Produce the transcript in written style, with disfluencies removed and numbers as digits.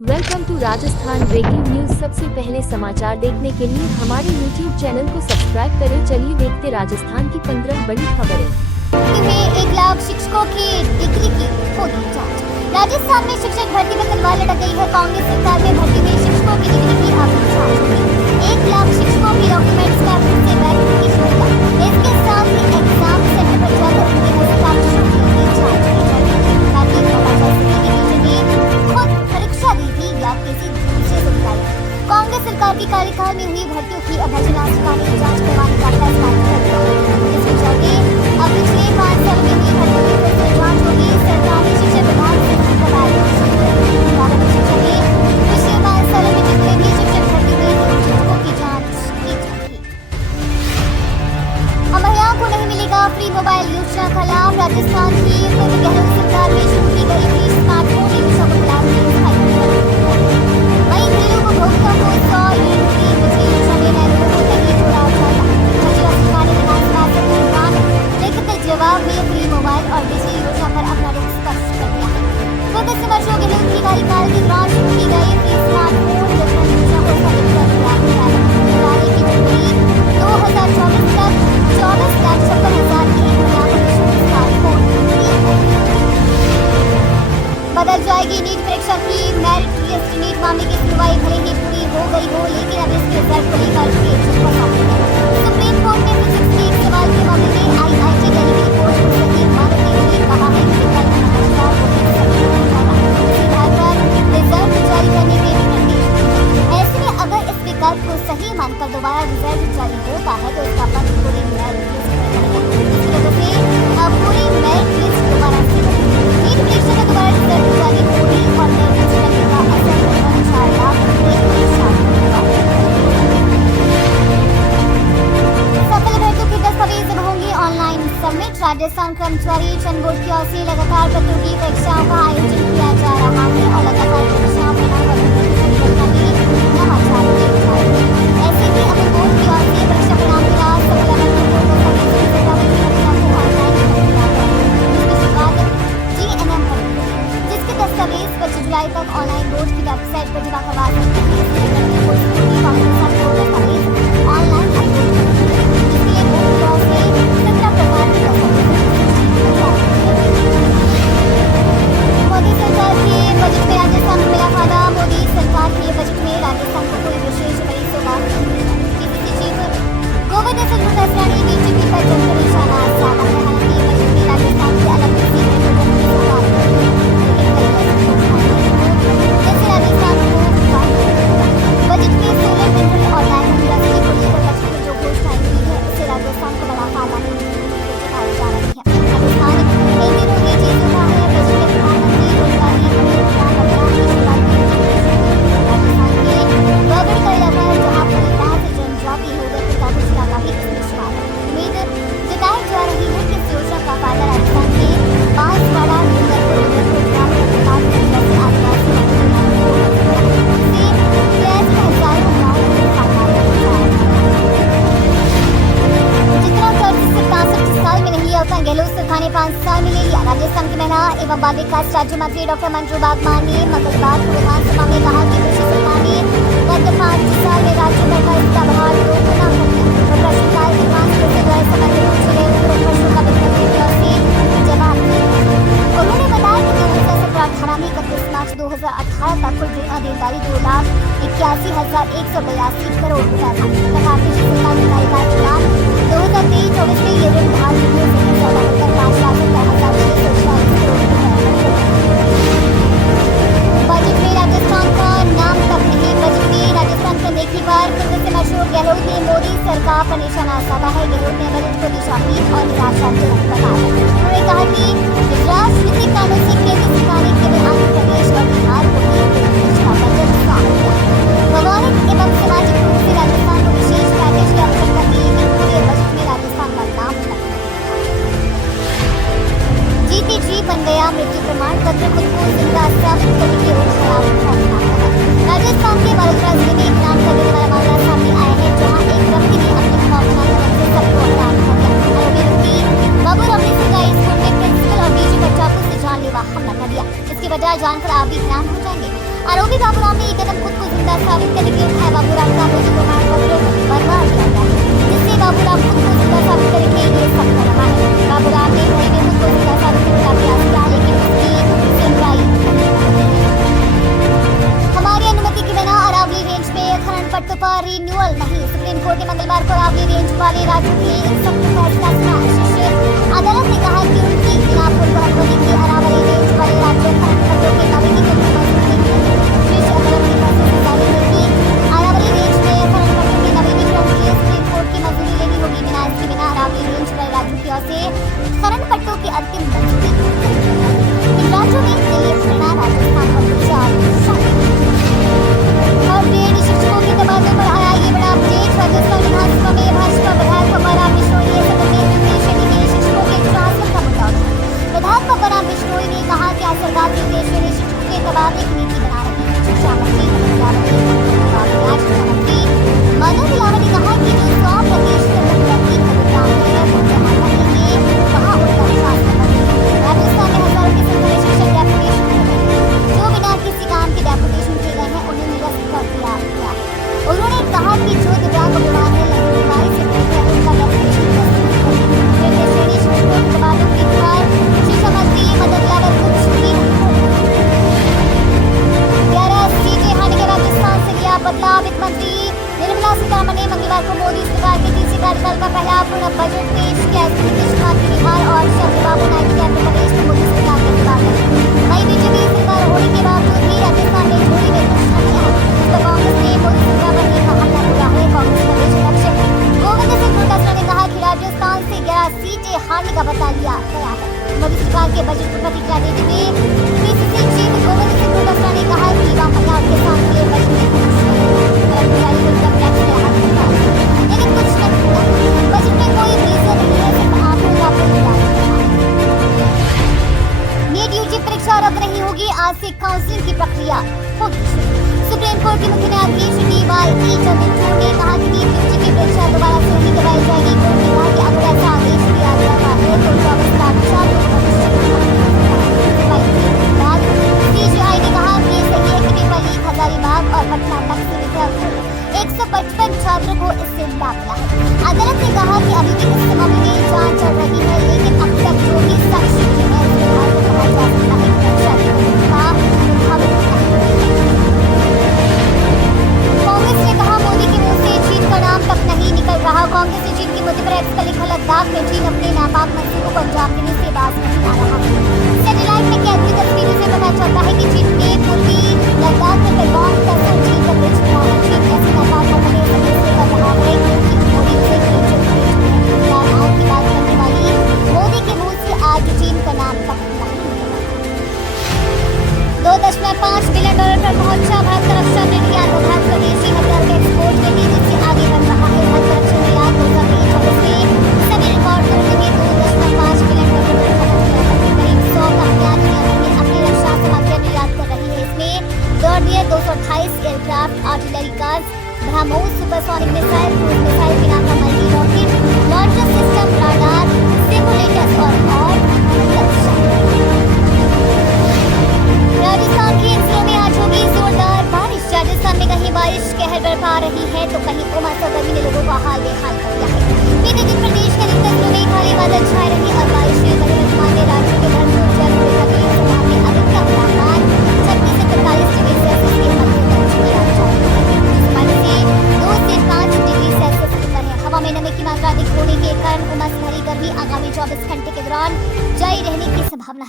Welcome to Rajasthan breaking news. सबसे पहले समाचार देखने के लिए हमारे यूट्यूब चैनल को सब्सक्राइब करें। चलिए देखते राजस्थान की 15 बड़ी खबरें। 1 लाख शिक्षकों की डिग्री की होगी जांच। राजस्थान में शिक्षक भर्ती में तलवार लटक गई है। कांग्रेस सरकार में भर्ती हुई शिक्षकों की डिग्री की अब जांच होगी। 1 लाख शिक्षकों की डॉक्यूमेंट्स का फिर से वेरिफिकेशन होगा। इसके साथ ही एग्जाम सेंटर पर जाकर उनके हस्ताक्षर की जांच की जाएगी ताकि पता चल सके कि टीचर ने खुद परीक्षा दी थी या किसी दूसरे से दिलाई। कांग्रेस सरकार के कार्यकाल में हुई भर्तियों की अब सरकार ने जांच करवाने का फैसला किया है। इसके चलते अब पिछले 5 साल में हुई भर्तियों की फिर से जांच होगी। सरकार ने शिक्षा विभाग से कराया प्रारंभिक शिक्षा में पिछले 5 सालों में जितने भी शिक्षक भर्ती हुए थे उन शिक्षकों की जांच की जाएगी। अब महिलाओं को नहीं मिलेगा फ्री मोबाइल योजना का लाभ। राजस्थान की गहलोत सरकार में शुरू की गई फ्री स्मार्टफोन योजना को लाभ वहीं घरेलू उपभोक्ताओं को 100 यूनिट की बिजली योजना में नए लोगों को नहीं जोड़ा जाएगा। सरकार ने विधानसभा के दौरान लिखित जवाब में फ्री मोबाइल और बिजली योजना पर अपना रुख स्पष्ट कर दिया है। 24 वर्षों के लोग की कार्यकाल के दौरान शुरू की गई फ्री स्मार्टफोन वितरण योजना को स्थगित कर दिया गया है। बता दें कि जनवरी 2024 तक 24,56,100 स्मार्टफोन बदल जाएगी। नीट परीक्षा की मेरिट लिस्ट। नीट मामले की सुनवाई भले ही पूरी हो गई हो, लेकिन अब इसके रिजल्ट को लेकर सुप्रीम कोर्ट में फिजिक्स के एक सवाल के मामले में IIT दिल्ली की रिपोर्ट को सही मानते हुए कहा है कि रिजल्ट जारी करने के निर्देश। ऐसे में अगर इस विकल्प को सही मानकर दोबारा रिजल्ट जारी होता है तो इसका मतलब पूरी मेरिट लिस्ट पूरी मेरिट लिस्ट दोबारा से नीट परीक्षा का दोबारा रिजल्ट जारी होगी और मेरिट लिस्ट करने का असर 4 लाख सफल भर्तियों के दस्तावेज अब होंगे ऑनलाइन सबमिट। राजस्थान कर्मचारी चयन बोर्ड की ओर से लगातार प्रतियोगी परीक्षाओं का आयोजन किया जा रहा है और लगातार परीक्षाओं में नवाचार किए जा रहे हैं। ऐसे में अब बोर्ड की ओर से परीक्षा परिणाम के बाद सफल अभ्यर्थियों को जिसके दस्तावेज 25 जुलाई तक ऑनलाइन बोर्ड की वेबसाइट पर जमा करवा सकते हैं। ऑनलाइन इसलिए बोर्ड की ओर से 17 प्रकार के मोदी सरकार के बजट में राजस्थान को मिला फायदा। मोदी सरकार के बजट में राजस्थान को कोई विशेष बड़ी सौगात DCC चीफ गोवर्धन सिंह फैसला ने बीजेपी पर जमकर निशाना साधा है। हालांकि बजट में राजस्थान के अलग जैसे राजस्थान को बजट में सोलर मिनरल और डायमंड इंडस्ट्री को लेकर बजट में जो घोषणाएं की है उससे राजस्थान को बड़ा फायदा जताई जा रही है। राजस्थान कई दिनों में जीत चुका है। बजट में प्रधानमंत्री रोजगार की योजना अभियान की शुरुआत की गई। राजस्थान के गौगढ़ का इलाका है जहाँ पूरी तरह से जनजाति हो गए का घोषणा का भी विश्वास है। उम्मीद जताई जा रही है कि इस योजना का फायदा राजस्थान के बांसवाड़ा डूंगरपुर उदयपुर ग्रामीण विकास केंद्र से आदिवासी जितना कर्ज सिर्फ 65 साल में नहीं लिया उतना गहलोत सरकार ने 5 साल में ले लिया। राजस्थान की महिला एवं बाल विकास राज्य मंत्री डॉक्टर मंजू बागमान ने मंगलवार को विधानसभा में कहा कि कृषि सरकार ने गत 5 साल में राज्य भर का इसका भार 2 गुना कर दिया। प्रश्नकाल के दौरान द्वारा समन्वय पूछे गए प्रश्नों का वित्त से जवाब दिया। उन्होंने बताया कि 2017-18 में 31 मार्च 2018 तक कुल देनदारी 2,81,182 करोड़ रुपया था। तथा पिछली सरकार के कार्यकाल के दौरान 2023-24 में ये ऋण भार से ज्यादा होकर 5,70,646 करोड़ रुपया। बजट में राजस्थान का नाम तक नहीं। बजट में राजस्थान के देखी बार कांग्रेस से मशहूर गहलोत ने मोदी सरकार पर निशाना साधा है। गहलोत ने बजट को दिशाहीन और निराशाजनक बताया। उन्होंने कहा कि राजनीतिक कारणों से केंद्र सरकार ने केवल आंध्र प्रदेश और बिहार को बजट भौगोलिक एवं सामाजिक रूप से राजस्थान को विशेष पैकेज की आवश्यकता थी, लेकिन पूरे बजट में राजस्थान का नाम नहीं। बाबूराव ने ये कदम खुद को जिंदा साबित करने के लिए उठाया। बाबूराव का मोदी प्रमाण पत्र बनवा दिया गया है, जिससे बाबूराव खुद को जिंदा साबित करने के लिए सब कर रहा है। बाबूराव ने घड़ी में खुद को जिंदा साबित करने का प्रयास किया, लेकिन उसकी सुनवाई हमारी अनुमति के बिना अरावली रेंज में खनन पट्टों पर रिन्यूअल नहीं। सुप्रीम कोर्ट ने मंगलवार को अरावली रेंज वाले राज्यों के लिए एक सख्त फैसला सुनाया। शीर्ष अदालत ने कहा कि उनकी बिना पूर्व अनुमति के अरावली रेंज वाले राज्यों खनन पट्टों के नवीनीकरण की मंजूरी नहीं दी। शीर्ष अदालत ने फैसले से जारी है कि अरावली रेंज में खनन पट्टों के नवीनीकरण के लिए सुप्रीम कोर्ट की मंजूरी लेनी होगी। इसके बिना अरावली रेंज वाले राज्यों की ओर से खनन पट्टों की अंतिम मंजूरी इन राज्यों में दिल्ली, हरियाणा, राजस्थान और गुजरात और बीएड शिक्षकों के तबादले पर आया ये बड़ा अपडेट। राजस्थान विधानसभा में भाजपा विधायक पराग बिश्नोई ने सदन में निर्देश के शिक्षकों के ट्रांसफर का मुद्दा उठाया। विधायक पराग बिश्नोई ने कहा कि आज सरकार निर्देश के शिक्षकों के तबादले की नीति बना रही है। शिक्षा मंत्री मदन दिलावर ने कहा कि जो 100% नौकरी भुगतान है वो जहाँ करेंगे वहाँ उनका ट्रांसफर करेंगे। राजस्थान में हजारों की संख्या में शिक्षक डेपुटेशन जो बिना किसी काम के डेपुटेशन किए गए हैं उन्हें निरस्त कर दिया गया है। उन्होंने कहा कि जो दिव्यांग बीमार है, लंबी बीमारी से पीड़ित है, उनका डेपुटेशन शिक्षकों के तबादलों की पर शिक्षा मंत्री मदन दिलावर कुछ भी सीटें हारने के राजस्थान से लिया बदलाव। वित्त मंत्री निर्मला सीतारमण ने मंगलवार को मोदी सरकार के तीसरे कार्यकाल का पहला पूर्ण बजट पेश किया। इसमें नीतीश कुमार के बिहार और चंद्रबाबू नायडू के आंध्र प्रदेश में मोदी सरकार का तबादला है। वहीं बीजेपी सरकार होने के बावजूद भी राजस्थान में झोली में कुछ नहीं है। तो कांग्रेस ने मोदी सरकार पर यह हमला बोला है। कांग्रेस प्रदेश अध्यक्ष गोविंद सिंह डोटासरा ने कहा कि राजस्थान से 11 सीटें हारने का बता लिया गया है। मोदी सरकार के बजट पर प्रतिक्रिया देते हुए पीसीसी चीफ गोविंद सिंह डोटासरा ने कहा कि युवा महिला और किसान के लिए बजट में लेकिन कुछ नहीं हुआ। बजट में कोई रीजन नहीं है, सिर्फ आंकड़ों का नीट यूजी परीक्षा रद्द नहीं होगी। आज से काउंसलिंग की प्रक्रिया होगी। सुप्रीम कोर्ट के मुख्य न्यायाधीश DYE चंद्रचूड़ ने कहा कि नीट यूजी की परीक्षा दोबारा से नहीं करवाई जाएगी। कोर्ट ने कहा कि अगर ऐसा आदेश दिया जाता है तो 24 लाख छात्रों को CJI ने कहा कि सही है कि पेपर लीक हजारीबाग और पटना तक से विद्यार्थियों 155 छात्रों को इससे लाभ मिला है। अदालत ने कहा कि अभी भी इस मामले में जांच चल रही है, लेकिन अब तक जो भी साक्ष्य मिले हैं उसके बाद कहा जा सकता है कि परीक्षा का प्रभावित होता है। कांग्रेस ने कहा मोदी के मुंह से चीन का नाम तक नहीं निकल रहा। कांग्रेस ने चीन की मुद्दे पर एक्स पर लिखा लद्दाख में चीन अपने नापाक मंत्री को पंजाब देने से बाज नहीं आ रहा है। सैटेलाइट में कैद की तस्वीरों से पता चलता है कि चीन ने पूर्वी लद्दाख में पेगोंग तक चीन का ब्रिज बनाया। चीन ऐसे नापाक हमले से कर रहा है क्योंकि मोदी से की बात करने वाली मोदी के मुंह से आज चीन का नाम तक नहीं निकला। $2.5 बिलियन पर पहुंचा भारत का रक्षा निर्यात। भारत स्वदेशी हथियार के एक्सपोर्ट में तेजी से आगे बढ़ रहा है। भारत का रक्षा निर्यात 2023-24 में सभी रिकॉर्ड तोड़ने में $2.5 बिलियन करीब 100 कंपनियां दुनिया भर में अपनी रक्षा सामग्री निर्यात कर रही है। इसमें Dornier 228 aircraft, artillery cars, BrahMos supersonic missile, cruise missile, Pinaka multi rocket launcher system, radar, simulators और राजस्थान के इन जिलों में आज होगी जोरदार बारिश। राजस्थान में कहीं बारिश कहर बरपा रही है तो कहीं उमस और गर्मी ने लोगों का हाल बेहाल कर दिया है। बीते दिन प्रदेश के अधिकतर जिलों में काले बादल छाए रहे और बारिश हुई। वर्तमान में राज्य के धर्मपुर, जयपुर, कबीर संभाग में अधिकतम तापमान 36 से 45 डिग्री सेल्सियस के मध्य दर्ज किया जाएगा, से 2 से 5 डिग्री सेल्सियस ऊपर है। हवा में नमी की मात्रा अधिक होने के कारण उमस भरी गर्मी आगामी 24 घंटे के दौरान जारी रहने की संभावना है।